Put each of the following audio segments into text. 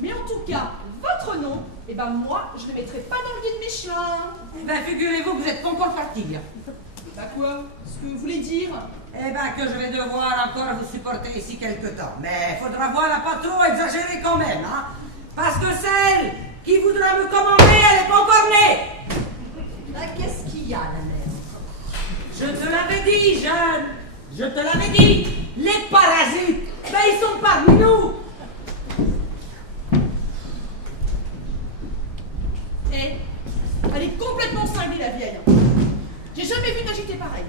Mais en tout cas, votre nom, eh ben moi, je ne le mettrai pas dans le guide Michelin. Eh ben, figurez-vous que vous êtes pas encore parti. Bah quoi? Ce que vous voulez dire? Eh ben, que je vais devoir encore vous supporter ici quelque temps. Mais faudra voir à pas trop exagérer quand même, hein. Parce que celle qui voudra me commander, elle n'est pas encore née. Qu'est-ce qu'il y a, la mère? Je te l'avais dit, jeune. Je te l'avais dit. Les parasites, ben ils sont parmi nous. Eh, elle est complètement cinglée, la vieille. J'ai jamais vu t'agiter pareil.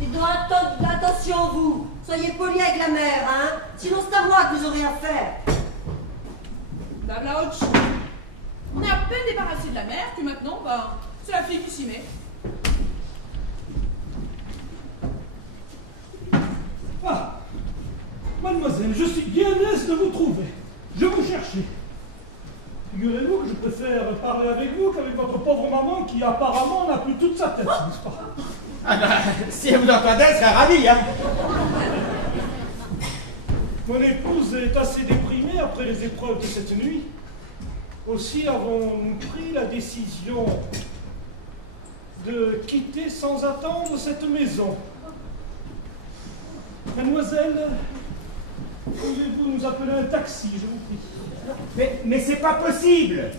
Et donc, attention, vous. Soyez polis avec la mère, hein. Sinon, c'est à moi que vous aurez à faire. Blabla autre chose. On est à peine débarrassé de la mère que maintenant, bah, c'est la fille qui s'y met. Ah, mademoiselle, je suis bien aise de vous trouver. Je vous cherchais. Figurez-vous que je préfère parler avec vous qu'avec votre pauvre maman qui apparemment n'a plus toute sa tête, n'est-ce pas? Ah ben, si elle vous entendait, elle serait ravie, hein. Mon épouse est assez déprimée après les épreuves de cette nuit. Aussi avons-nous pris la décision de quitter sans attendre cette maison. Mademoiselle, pourriez-vous nous appeler un taxi, je vous prie? Mais c'est pas possible.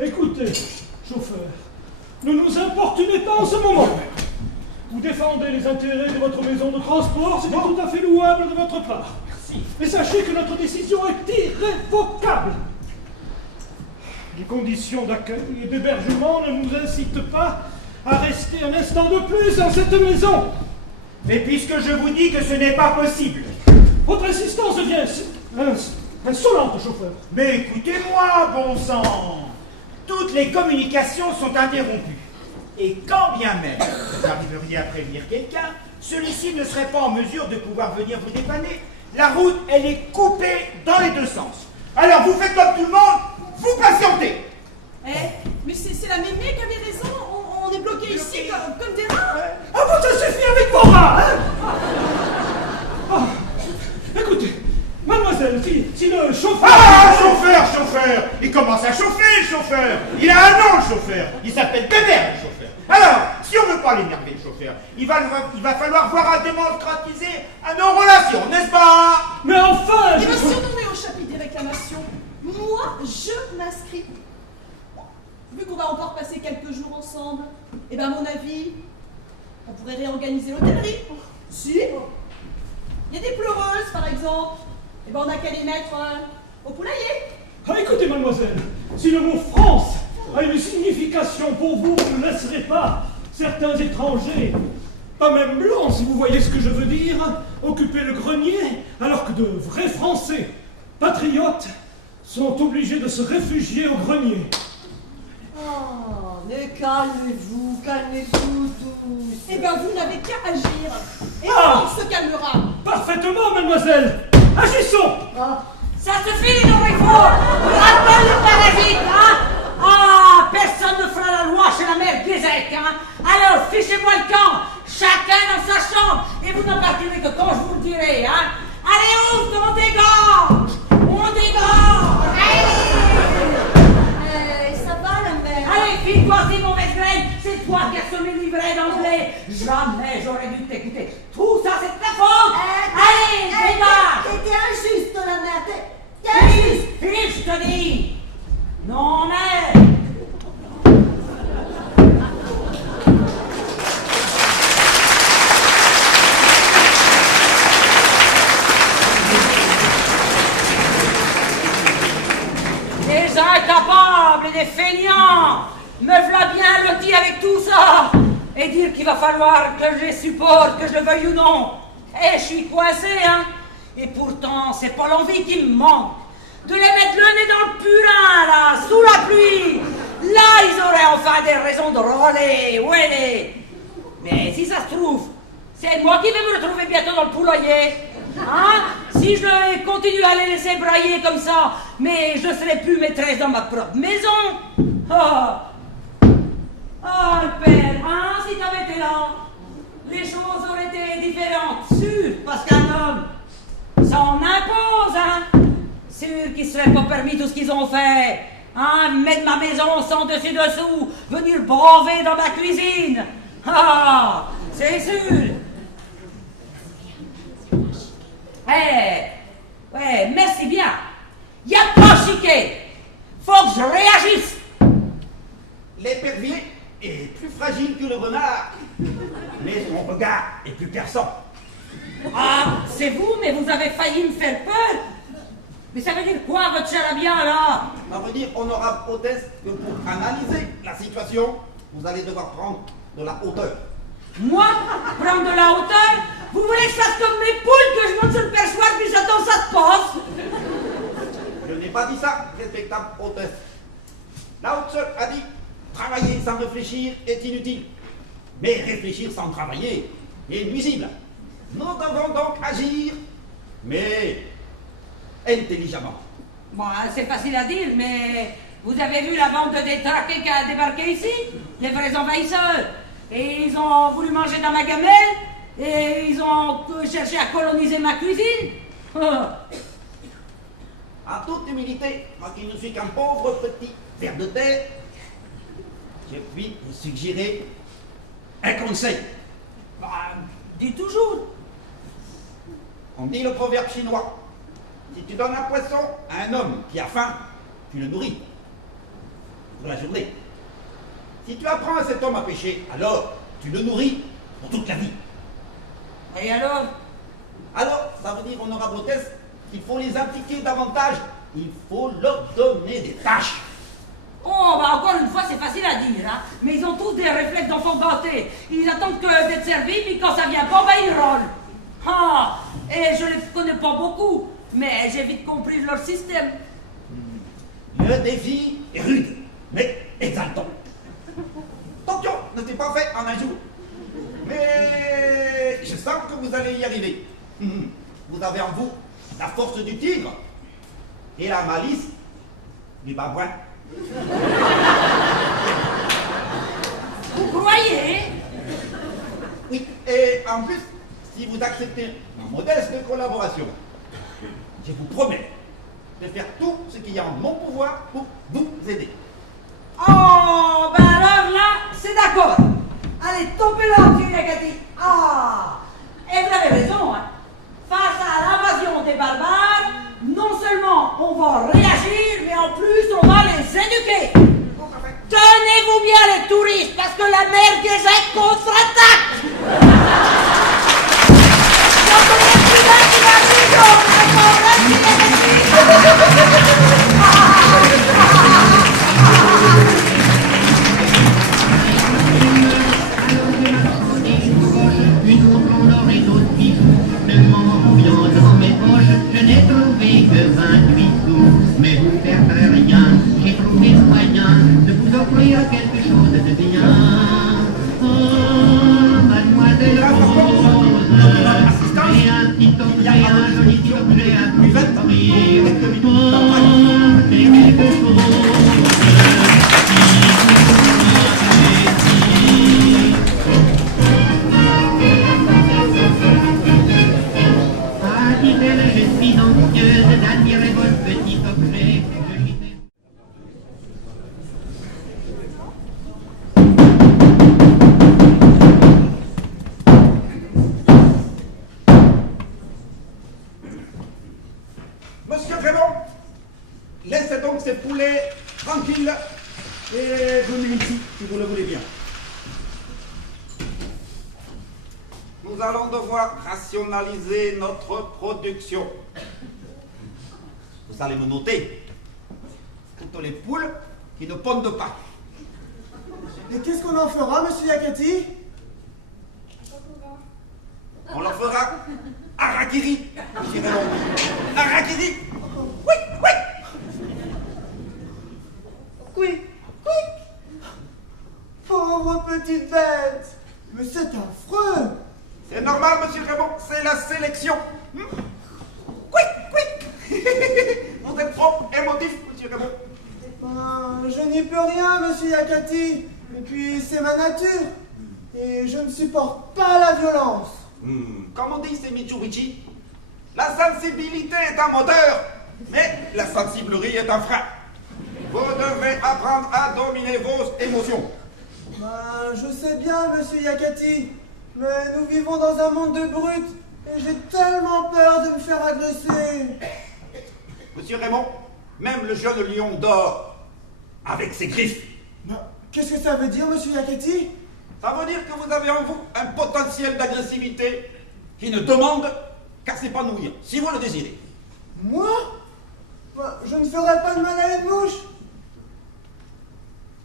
Écoutez, chauffeur, ne nous importunez pas en ce moment. Vous défendez les intérêts de votre maison de transport, c'est tout à fait louable de votre part. Merci. Mais sachez que notre décision est irrévocable. Les conditions d'accueil et d'hébergement ne nous incitent pas à rester un instant de plus dans cette maison. Mais puisque je vous dis que ce n'est pas possible. Votre insistance devient insolente, chauffeur. Mais écoutez-moi, bon sang. Toutes les communications sont interrompues. Et quand bien même vous arriveriez à prévenir quelqu'un, celui-ci ne serait pas en mesure de pouvoir venir vous dépanner. La route, elle est coupée dans les deux sens. Alors vous faites comme tout le monde, vous patientez. Eh, mais c'est la mémé qui avait raison. On est bloqué ici comme des rats. Ah bon, ça suffit avec vos rats, hein? Ah, écoutez, mademoiselle, si le chauffeur... Ah, chauffeur. Il commence à chauffer, le chauffeur. Il a un nom, le chauffeur. Il s'appelle Bébert, le chauffeur. Alors, si on ne veut pas l'énerver, le chauffeur, il va falloir voir à démocratiser à nos relations, n'est-ce pas? Mais enfin... Eh bien, si on en est au chapitre des réclamations, moi, je m'inscris. Vu qu'on va encore passer quelques jours ensemble, eh bien, à mon avis, on pourrait réorganiser l'hôtellerie. Si. Il y a des pleureuses, par exemple. Eh bien, on n'a qu'à les mettre au poulailler. Ah, écoutez, mademoiselle, si le mot France a une signification pour vous, vous ne laisserez pas certains étrangers, pas même blancs, si vous voyez ce que je veux dire, occuper le grenier, alors que de vrais Français, patriotes, sont obligés de se réfugier au grenier. Oh, mais calmez-vous tous. Eh bien, vous n'avez qu'à agir. Et Ah. on se calmera. Parfaitement, mademoiselle. Agissons. Ah, Ça suffit, les nourrifaux. Rappelle les parasites, hein. Ah, personne ne fera la loi chez la mère Guézec, hein. Alors, fichez-moi le camp, chacun dans sa chambre, et vous n'en partirez que quand je vous le dirai, hein. Allez, ouvre, on dégorge. ça va, la mère? Allez, file-toi, c'est mauvaise graine, c'est toi qui as semé l'ivraie d'anglais. Jamais j'aurais dû t'écouter. Tout ça, c'est de ta faute. Allez, dégage. T'étais injuste, la mère. T'es File, injuste. file, je te dis. Non, mais... Des incapables et des feignants, me v'là bien loti avec tout ça, et dire qu'il va falloir que je les supporte, que je le veuille ou non. Eh, je suis coincé, hein. Et pourtant, c'est pas l'envie qui me manque. De les mettre le nez dans le purin, là, sous la pluie. Là, ils auraient enfin des raisons de rôler, ouais. Mais si ça se trouve, c'est moi qui vais me retrouver bientôt dans le poulailler. Hein? Si je continue à les laisser brailler comme ça, mais je ne serai plus maîtresse dans ma propre maison. Oh, le père, hein, si t'avais été là, les choses auraient été différentes, sûr, parce qu'un homme s'en impose, hein. C'est sûr qu'ils ne seraient pas permis tout ce qu'ils ont fait. Hein, mettre ma maison sans dessus-dessous, venir braver dans ma cuisine. Ah, c'est sûr. Ouais, merci bien. Y a pas chiqué. Faut que je réagisse. L'épervier est plus fragile que le renard, mais son regard est plus perçant. Ah, c'est vous, mais vous avez failli me faire peur. Mais ça veut dire quoi, votre charabia, là? Ça veut dire, honorable hôtesse, que pour analyser la situation, vous allez devoir prendre de la hauteur. Moi, prendre de la hauteur? Vous voulez que je fasse comme mes poules, que je monte sur le perchoir puis j'attends ça de poste? Je n'ai pas dit ça, respectable hôtesse. La haute a dit, travailler sans réfléchir est inutile. Mais réfléchir sans travailler est nuisible. Nous devons donc agir, mais intelligemment. Bon, c'est facile à dire, mais vous avez vu la bande de détraqués qui a débarqué ici? Les vrais envahisseurs. Et ils ont voulu manger dans ma gamelle, et ils ont cherché à coloniser ma cuisine. En toute humilité, moi qui ne suis qu'un pauvre petit ver de terre, je puis vous suggérer un conseil. Bah, dis toujours. On dit le proverbe chinois. Si tu donnes un poisson à un homme qui a faim, tu le nourris pour la journée. Si tu apprends à cet homme à pêcher, alors tu le nourris pour toute la vie. Et alors? Alors, ça veut dire, honorable hôtesse, qu'il faut les impliquer davantage. Il faut leur donner des tâches. Oh, bah encore une fois, c'est facile à dire, hein. Mais ils ont tous des réflexes d'enfants gâtés. Ils attendent que d'être servis, puis quand ça vient pas, bah ils rôlent. Ah, et je les connais pas beaucoup, mais j'ai vite compris leur système. Le défi est rude, mais exaltant. Attention, ne t'est pas fait en un jour. Mais je sens que vous allez y arriver. Vous avez en vous la force du tigre et la malice du babouin. Vous croyez? Oui, et en plus, si vous acceptez ma modeste collaboration, je vous promets de faire tout ce qu'il y a en mon pouvoir pour vous aider. Oh, ben alors là, c'est d'accord. Allez, topez-la, monsieur Yakati. Ah, et vous avez raison, hein. Face à l'invasion des barbares, non seulement on va réagir, mais en plus on va les éduquer. Tenez-vous bien les touristes, parce que la mer Gézek contre-attaque. Donc on est plus là qui va vivre, Une montre en or et d'autres bijoux, ne m'enviant dans mes poches, je n'ai trouvé que 28 sous. Mais vous ne perdrez rien, j'ai trouvé le moyen de vous offrir quelque chose de bien. Oh, mademoiselle Rose, et un petit objet, un joli petit objet, un petit sourire. Oh, c'est quelque chose. Je suis anxieuse d'admirer votre petit objet. Monsieur Raymond, laissez donc ces poulets tranquilles et venez ici si vous le voulez bien. Nous allons devoir rationaliser notre production. Vous allez me noter toutes les poules qui ne pondent pas. Et qu'est-ce qu'on en fera, monsieur Yakati? On leur fera harakiri, monsieur Raymond. Harakiri. Oui, oui. Oui, oui. Pauvre petite bête. Mais c'est affreux. C'est normal, monsieur Raymond, c'est la sélection. Oui, oui. Vous êtes trop émotif, monsieur Raymond. Je n'y peux rien, monsieur Yakati. Et puis, c'est ma nature. Et je ne supporte pas la violence. Comme on dit, c'est Mitsubishi. La sensibilité est un moteur, mais la sensiblerie est un frein. Vous devez apprendre à dominer vos émotions. Ben, je sais bien, monsieur Yakati, mais nous vivons dans un monde de brutes et j'ai tellement peur de me faire agresser. Monsieur Raymond, même le jeune lion dort avec ses griffes. Ben, qu'est-ce que ça veut dire, monsieur Yakati? Ça veut dire que vous avez en vous un potentiel d'agressivité qui ne demande qu'à s'épanouir, si vous le désirez. Moi? Ben, je ne ferai pas de mal à une mouche.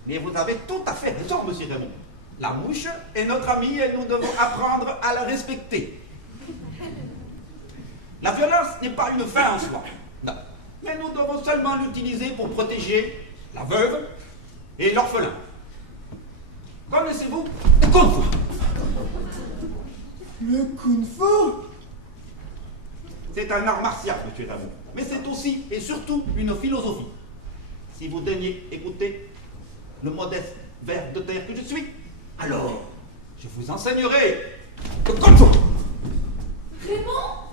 Mais vous avez tout à fait raison, monsieur Raymond. La mouche est notre amie et nous devons apprendre à la respecter. La violence n'est pas une fin en soi. Non. Mais nous devons seulement l'utiliser pour protéger la veuve et l'orphelin. Connaissez-vous le Kung Fu? Le Kung Fu? C'est un art martial, monsieur Raymond. Mais c'est aussi et surtout une philosophie. Si vous daignez écouter le modeste ver de terre que je suis, alors je vous enseignerai le Kung Fu. Raymond,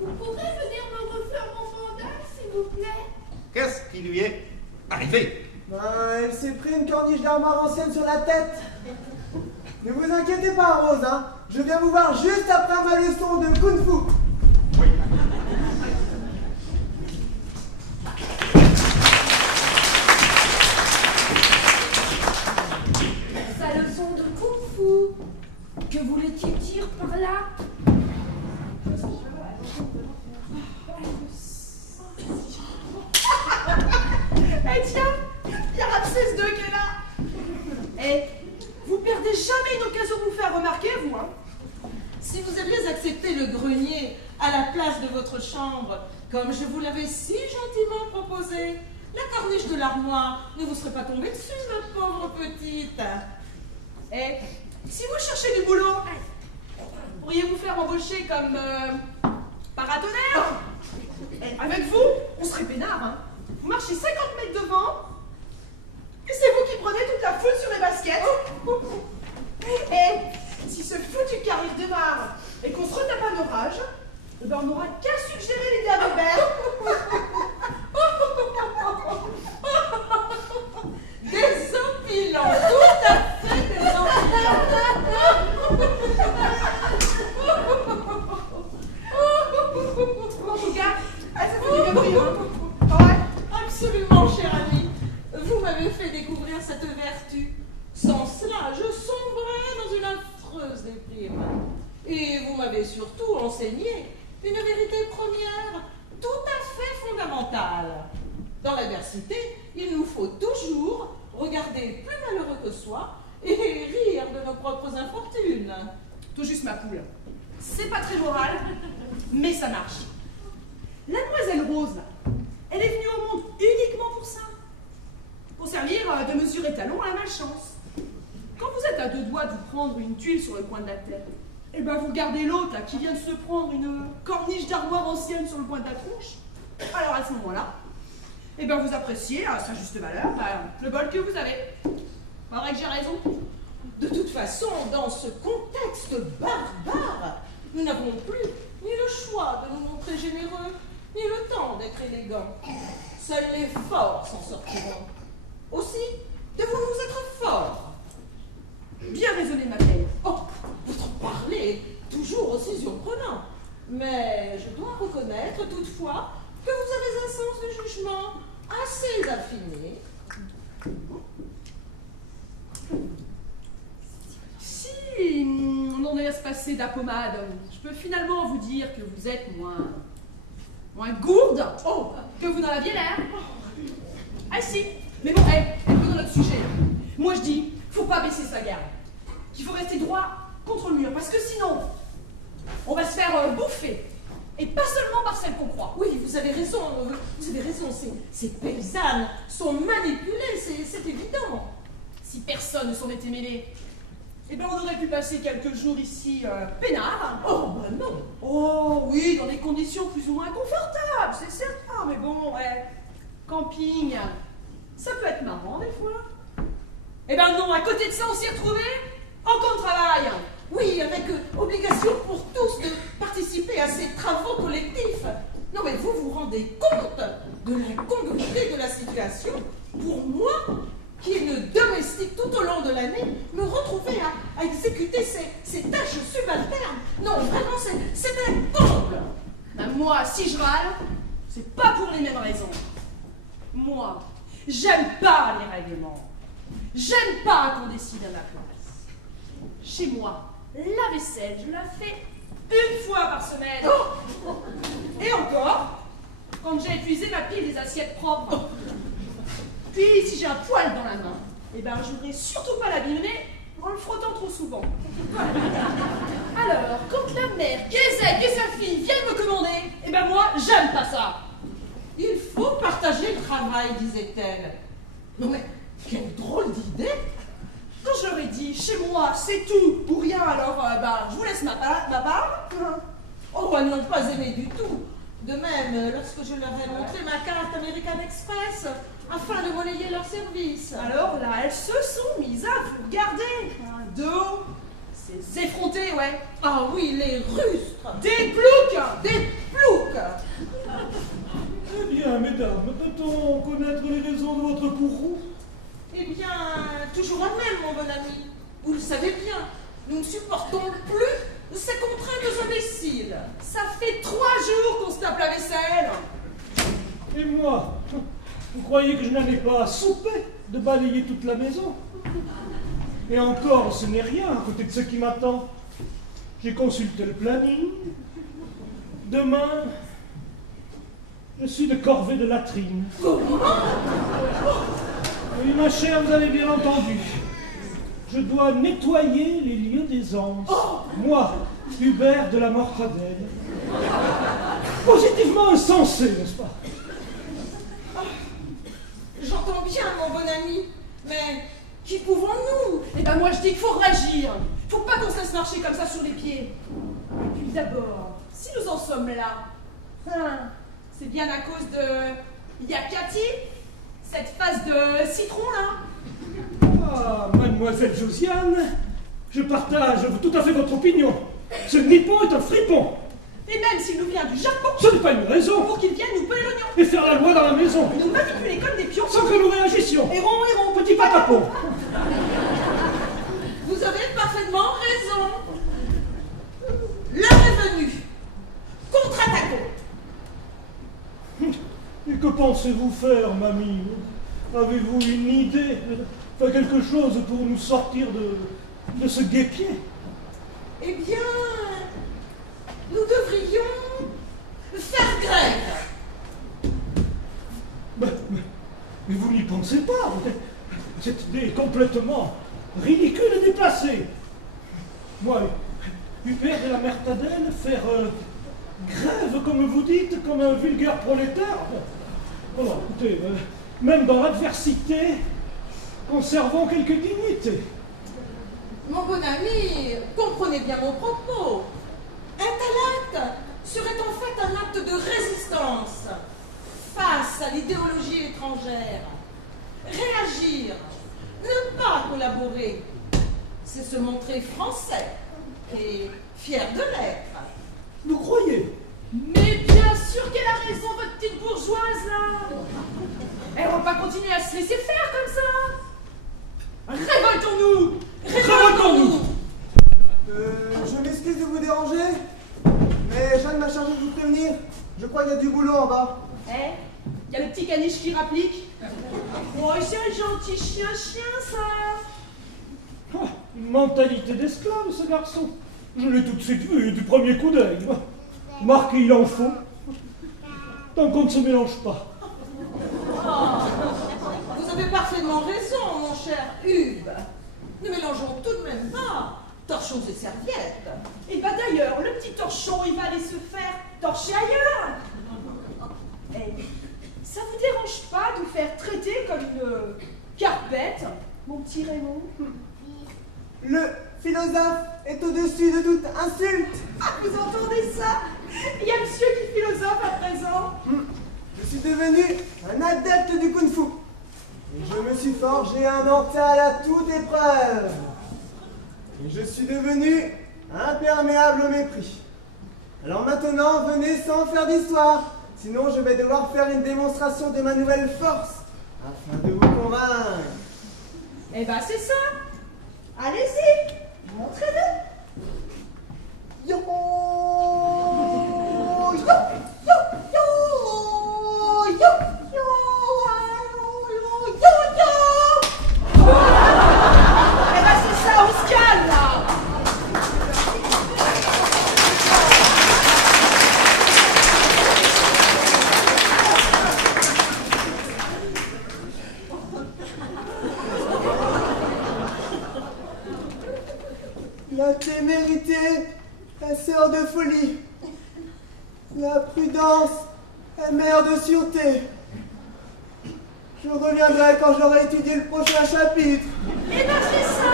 vous pourrez venir me refaire mon bandage, s'il vous plaît? Qu'est-ce qui lui est arrivé? Ben, elle s'est pris une corniche d'armoire ancienne sur la tête. Ne vous inquiétez pas, Rose, hein. Je viens vous voir juste après ma leçon de Kung Fu. Oui. Sa leçon de Kung Fu. Que voulait-il dire par là? Eh tiens, il y a Ramsès II qui est là. Eh, vous perdez jamais une occasion de vous faire remarquer, vous, hein. Si vous aviez accepté le grenier à la place de votre chambre, comme je vous l'avais si gentiment proposé, la corniche de l'armoire ne vous serait pas tombée dessus, ma pauvre petite. Eh, si vous cherchez du boulot, pourriez-vous faire embaucher comme paratonnerre? Eh, avec vous, on serait peinard, hein. Vous marchez 50 mètres devant, et c'est vous qui prenez toute la foule sur les baskets. Et si ce foutu carré démarre et qu'on se retape un orage, eh ben on n'aura qu'à suggérer l'idée à Robert. Désopilant, tout à fait désopilant. En tout cas, ça fait du bien brillant. Ouais, absolument, cher ami. Vous m'avez fait découvrir cette vertu. Sans cela, je sombrais dans une affreuse déprime. Et vous m'avez surtout enseigné une vérité première, tout à fait fondamentale. Dans l'adversité, il nous faut toujours regarder plus malheureux que soi et rire de nos propres infortunes. Tout juste, ma poule. C'est pas très moral, mais ça marche. La demoiselle Rose, là, elle est venue au monde uniquement pour ça. Pour servir de mesure étalon à la malchance. Quand vous êtes à deux doigts de vous prendre une tuile sur le coin de la tête, et ben vous regardez l'autre là qui vient de se prendre une corniche d'armoire ancienne sur le coin de la tronche. Alors à ce moment-là, et ben vous appréciez à sa juste valeur le bol que vous avez. Pas vrai que j'ai raison? De toute façon, dans ce contexte barbare, nous n'avons plus ni le choix de nous montrer généreux, ni le temps d'être élégants. Seuls les forts s'en sortiront. Aussi, devons-nous être forts? Bien raisonné, ma belle. Oh, votre parler est toujours aussi surprenant. Mais je dois reconnaître toutefois que vous avez un sens de jugement assez affiné. Si on laisse passer de la pommade, je peux finalement vous dire que vous êtes moins gourde que vous n'en aviez l'air. Ah si, mais bon, un peu dans notre sujet. Moi je dis, faut pas baisser sa garde. Qu'il faut rester droit contre le mur, parce que sinon, on va se faire bouffer. Et pas seulement par celle qu'on croit. Oui, vous avez raison, ces paysannes sont manipulées, c'est évident. Si personne ne s'en était mêlé, eh ben on aurait pu passer quelques jours ici peinard. Oh, ben non. Oh, oui, dans des conditions plus ou moins confortables, c'est certain, mais bon, camping, ça peut être marrant des fois. Eh ben non, à côté de ça, on s'y est retrouvés. Encore de travail. Oui, avec obligation pour tous de participer à ces travaux collectifs. Non mais vous vous rendez compte de l'incongruité de la situation pour moi, qui est une domestique tout au long de l'année, me retrouver à exécuter ces tâches subalternes. Non, vraiment, c'est un comble. Ben moi, si je râle, c'est pas pour les mêmes raisons. Moi, j'aime pas les règlements. J'aime pas qu'on décide à ma place. Chez moi, la vaisselle, je la fais une fois par semaine. Oh, et encore, quand j'ai épuisé ma pile des assiettes propres. Puis, si j'ai un poil dans la main, eh ben, je voudrais surtout pas l'abîmer en le frottant trop souvent. Alors, quand la mère, Kézek et sa fille viennent me commander, eh ben moi, j'aime pas ça. Il faut partager le travail, disait-elle. Non mais, quelle drôle d'idée. Quand je leur ai dit, chez moi, c'est tout ou rien, alors, je vous laisse ma part. Oh, elles n'ont pas aimé du tout. De même, lorsque je leur ai montré ma carte American Express, afin de monnayer leur service. Alors là, elles se sont mises à vous regarder. Un dos, ces effrontés, ouais. Ah oui, les rustres. Des ploucs. Eh bien, mesdames, peut-on connaître les raisons de votre courroux? Eh bien, toujours la même, mon bon ami. Vous le savez bien, nous ne supportons plus ces contraintes imbéciles. Ça fait 3 jours qu'on se tape la vaisselle. Et moi, vous croyez que je n'en ai pas à souper de balayer toute la maison? Et encore, ce n'est rien à côté de ce qui m'attend. J'ai consulté le planning. Demain, je suis de corvée de latrine. Oui, ma chère, vous avez bien entendu. Je dois nettoyer les lieux d'aisance. Moi, Hubert de la Mortadelle. Positivement insensé, n'est-ce pas? J'entends bien, mon bon ami, mais qui pouvons-nous? Eh ben moi je dis qu'il faut réagir. Faut pas qu'on se laisse marcher comme ça sur les pieds. Et puis d'abord, si nous en sommes là, c'est bien à cause de Yakati, cette face de citron là. Ah, mademoiselle Josiane, je partage tout à fait votre opinion. Ce nippon est un fripon. Et même s'il nous vient du Japon, Ce n'est pas une raison pour qu'il vienne nous peler l'oignon, et faire la loi dans la maison, nous manipuler comme des pions, sans que nous réagissions. Héron, Petit patapon. Vous avez parfaitement raison. L'heure est venue. Contre-attaquons. Et que pensez-vous faire, mamie? Avez-vous une idée? Faire quelque chose pour nous sortir de ce guêpier? Eh bien, nous devrions faire grève. Mais vous n'y pensez pas. Cette idée est complètement ridicule et déplacée. Moi, Hubert de la Mortadelle, faire grève, comme vous dites, comme un vulgaire prolétaire. Oh, écoutez, même dans l'adversité, conservons quelques dignités. Mon bon ami, comprenez bien mon propos. Un tel acte serait en fait un acte de résistance face à l'idéologie étrangère. Réagir, ne pas collaborer, c'est se montrer français et fier de l'être. Vous croyez? Mais bien sûr qu'elle a raison, votre petite bourgeoise, là. Elle va pas continuer à se laisser faire comme ça. Révoltons-nous. Révoltons-nous. Je m'excuse de vous déranger, mais Jeanne m'a chargé de vous prévenir. Je crois qu'il y a du boulot en bas. Il y a le petit caniche qui rapplique. Oh, c'est un gentil chien, ça. Ah, une mentalité d'esclave, ce garçon. Je l'ai tout de suite vu du premier coup d'œil. Marqué, il en faut. Tant qu'on ne se mélange pas. Vous avez parfaitement raison, mon cher Hube. Ne mélangeons tout de même pas torchons et serviettes. Et bah d'ailleurs, le petit torchon, il va aller se faire torcher ailleurs. Ça vous dérange pas de vous faire traiter comme une carpette, mon petit Raymond? Le philosophe est au-dessus de toute insulte. Ah, vous entendez ça? Il y a monsieur qui philosophe à présent. Je suis devenu un adepte du kung-fu. Et je me suis forgé un mental à toute épreuve. Et je suis devenu imperméable au mépris. Alors maintenant, venez sans faire d'histoire. Sinon, je vais devoir faire une démonstration de ma nouvelle force, afin de vous convaincre. Eh ben, c'est ça. Allez-y, montrez-le. Yo, yo, yo, yo, yo, yo, yo, yo, yo. Eh ben, c'est ça, on se calme, là. La témérité est sœur de folie. La prudence est mère de sûreté. Je reviendrai quand j'aurai étudié le prochain chapitre. Eh ben, c'est ça.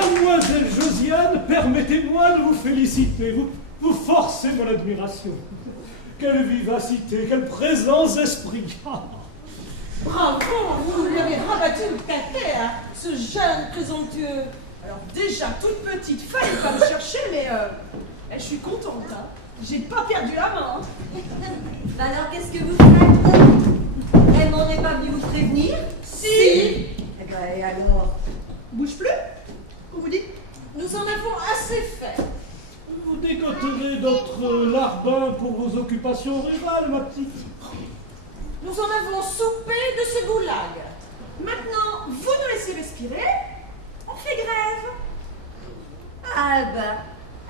Mademoiselle Josiane, permettez-moi de vous féliciter. Vous forcez mon admiration. Quelle vivacité, quelle présence d'esprit. Bravo, vous lui avez rabattu le caquet, hein, ce jeune présomptueux. Alors déjà, toute petite, fallait pas me chercher, mais je suis contente. Hein. J'ai pas perdu la main. Hein. Bah alors, qu'est-ce que vous faites? Raymond n'est pas venu vous prévenir? Si. Eh ben, et alors? Bouge plus. On vous dit, nous en avons assez fait. Vous dégoterez d'autres larbins pour vos occupations rurales, ma petite. Nous en avons soupé de ce goulag. Maintenant, vous nous laissez respirer. On fait grève. Ah ben,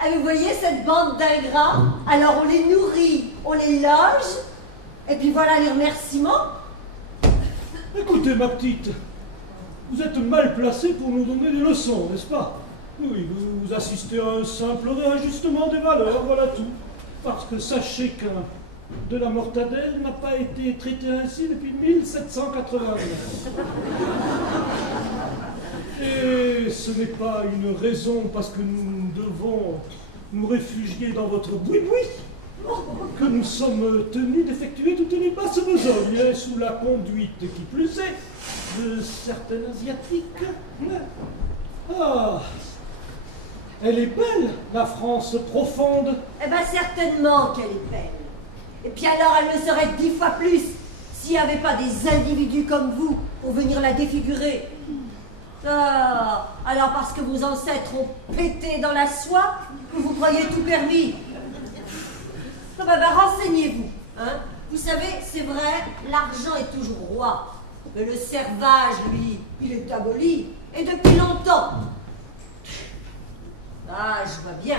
ah, vous voyez cette bande d'ingrats? Alors on les nourrit, on les loge, et puis voilà les remerciements. Écoutez, ma petite, vous êtes mal placée pour nous donner des leçons, n'est-ce pas? Oui, vous assistez à un simple réajustement des valeurs, voilà tout. Parce que sachez qu'un de la mortadelle n'a pas été traité ainsi depuis 1789. Et ce n'est pas une raison parce que nous devons nous réfugier dans votre boui-boui que nous sommes tenus d'effectuer toutes les basses besognes sous la conduite, qui plus est, de certaines asiatiques. Ah, elle est belle, la France profonde. Eh ben certainement qu'elle est belle. Et puis alors elle le serait 10 fois plus s'il n'y avait pas des individus comme vous pour venir la défigurer. Ah, alors parce que vos ancêtres ont pété dans la soie, vous croyez tout permis. Ah ben, renseignez-vous. Hein. Vous savez, c'est vrai, l'argent est toujours roi. Mais le servage, lui, il est aboli. Et depuis longtemps. Ah, je vois bien.